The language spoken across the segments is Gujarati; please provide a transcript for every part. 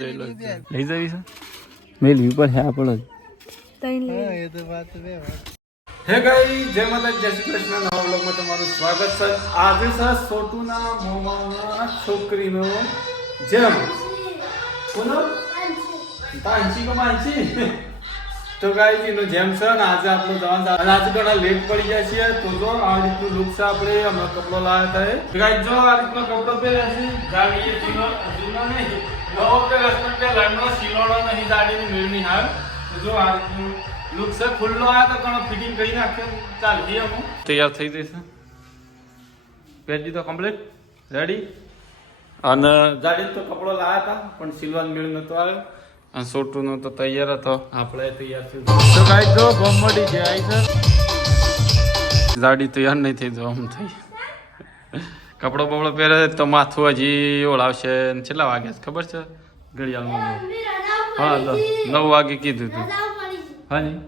લઈ જવી છે મેલવી પર હે આપણો હે ગાઈ જય માતા જય શ્રી કૃષ્ણ નવા વ્લોગમાં તમારું સ્વાગત છે. આજે છે સોટુના મોમાના છોકરીનો જેમ કોનો પાંચી કો પાંચી તો ગાઈ એનો જેમ છે ને આજે આપણો જવાન અને આજે ઘણા લેટ પડી ગયા છીએ તો જો આ રીતનું લુક છે આપણે હમણાં કપડો લાવ્યા હતા ગાઈ જો આ રીતનો કપડો પહેર્યા છે જાડીએ જૂનો નહીં નવો કે રસમન કે લડનો શિલોડો નહીં જાડીની મેળની હાલ જો આ રીતનું લુક છે ખુલ્લો આ તો ઘણો ફિટિંગ કરી નાખે ચાલ દઈએ હું તૈયાર થઈ જશે પહેરી તો કમ્પ્લીટ રેડી અને જાડી તો કપડો લાવ્યા હતા પણ સિલવાનો મેળ નતો આવ્યો અને સોટુનો તો તૈયાર હતો આપણે તૈયાર થઈ તો ગાઈ જો ગમડી જાય છે જાડી તૈયાર નહીં થઈ જો આમ થઈ કપડો બપડો પહેરે તો માથું હજી ઓળાવશે કેટલા વાગ્યા છે ખબર છે ઘડિયાળમાં હા 9 વાગે કીધું હતું હા જી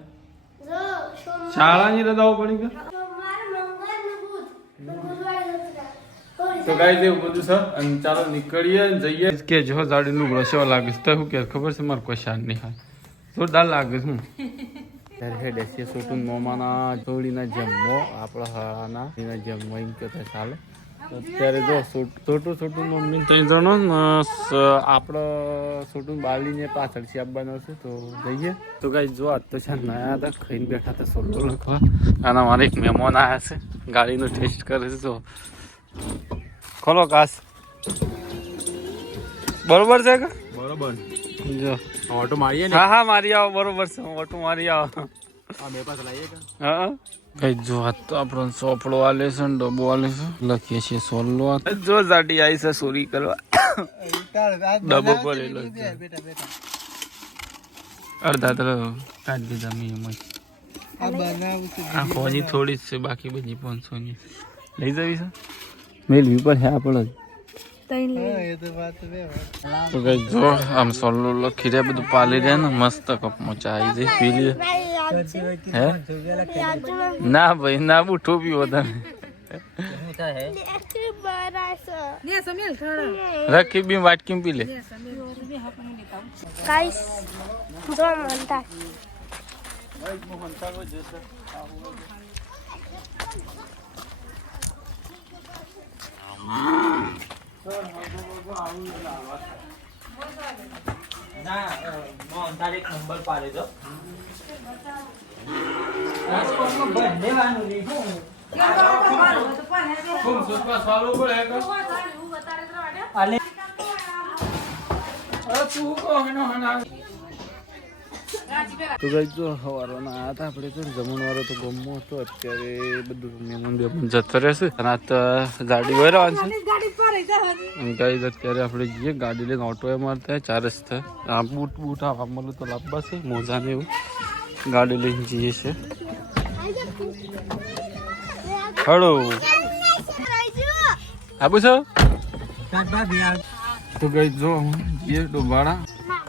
શાળાની રજાઓ પડી ગઈ તો ગાઈ દેવું બધું છે અને ચાલો નીકળીએ જઈએ કે જો જાડીનું બ્રશો લાગે છે તો શું કે ખબર છે મારે કોઈ શાન નહીં હા જોરદાર લાગે છે હું ત્યારે દેશીય સોટું મોમાના જોડીના જમવો આપણા હાના એના જમવો એમ કહેતા ચાલે અત્યારે જો છોટું મમ્મી 3 જણો આપણે છોટું બાલીને પાછળ છે આપવાનો છે તો જઈએ તો ગાઈ જો આજ તો છે નયા હતા ખાઈને બેઠા હતા સોટું લખવા અને અમારે એક મહેમાન આવ્યા છે ગાડીનો ટેસ્ટ કરે છે તો ખોલો કાસ બરોબર છે કે બરોબર જો ઓટો મારીએ ને હા મારી આવો બરોબર છે ઓટો મારી આવો બે પાસ લાવીએ કે હા કઈ જો આ તો આપણો સોપડો આલે છે ને ડબ્બો આલે છે લખીએ છીએ સોલ્લો જો જાડી આવી છે ચોરી કરવા ડબ્બો ભરેલો છે અડધા તો કાઢી દીધા મેં એમ આ કોની થોડી જ છે બાકી બધી 500 ની લઈ જવી છે મેલવી પર હે આપણો તો કઈ જો આમ સોલ્લો લખી રહ્યા બધું પાલી રહ્યા ને મસ્ત કપમાં ચા આવી જાય પી લે હે ના ભાઈ ના બુઠો પીવો તમે રાખી બી વાટકી પી લે નંબર પાડે તો તો ગઈ જો સવારોના આયા હતા આપણે તો જમણવારો તો ગમો હતો અત્યારે બધું મહેમાન જતો રહેશે અને આ તો ગાડી વહેરવાની છે ગાડી અત્યારે આપણે જઈએ ગાડી લઈને ઓટો મારતા 4 રસ્તા આ બૂટ આ મળું તો લાવવા છે મોજા ને એવું ગાડી લઈને જઈએ છે હળો આબુ છો તો ગઈ જો જઈએ ડોબાળા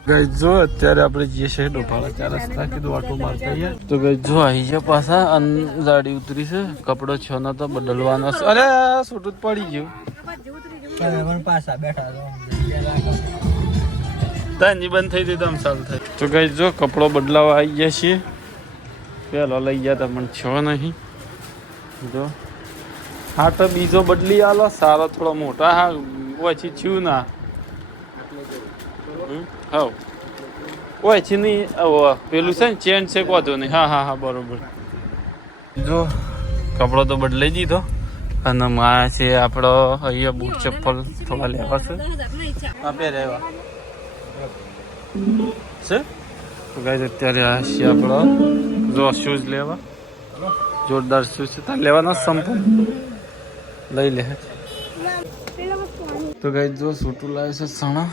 ગઈ જો અત્યારે આપણે જઈએ છે ડોબાળા 4 રસ્તા કીધું ઓટો મારતા તો ગઈ જો આવી છે પાછા ગાડી ઉતરી છે કપડો છો ન તો બદલવાનો છે અરે છૂટું જ પડી ગયું પાછા બેઠા તાંજી બંધ થઈ હતી તો આમ સારું થાય તો ગઈ જો કપડો બદલાવા આવી ગયા છીએ પેલો લઈ ગયા તા પણ છો નહીં જો હા તો બીજો બદલી આલો સારો થોડો મોટા હા ઓછી છું ના હા ઓછી નહીં પેલું છે ને ચેન છે કોતો નહીં હા બરોબર જો કપડો તો બદલાઈ દીધો અને માં છે આપણો અહીંયા બૂટ ચપ્પલ થોડા લેવા છે આપે રહેવા છે તો ગાઈસ અત્યારે આ છે આપણો જો શૂઝ લેવા જોરદાર શૂઝ છે તાર લેવાનો સંપૂર્ણ લઈ લે તો ગાઈસ જો છોટું લાવે છે સણા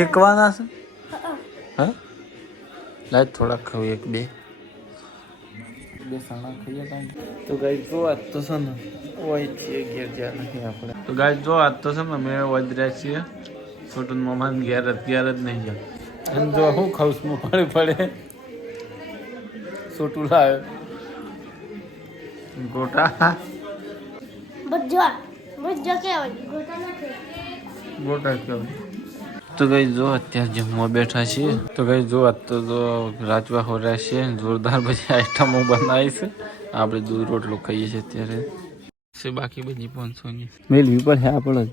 એકવાના છે હા લાય થોડા ખાવ 1 2 સણા ખાઈએ કાંઈ તો ગાઈસ જો આજ તો છે ને ઓય છે ઘેર જ્યાં નથી આપણે તો ગાઈસ જો આજ તો છે ને અમે વધ્યા છીએ છોટું મમાન ઘેર અત્યારે જ નહીં જાય અને જો હું ખાઉસમાં પડે છોટું લાવે ગોટા ગોટા કેવાય ગોટા કેવાય તો ગઈ જો અત્યારે જમવા બેઠા છીએ તો ગઈ જો આજ તો જો રાજવા હો રહ્યા છે જોરદાર બધી આઈટમો બનાવી છે આપણે દૂધ રોટલો ખાઈએ છીએ અત્યારે છે બાકી બધી 500 ની મેલવી પડે આપણે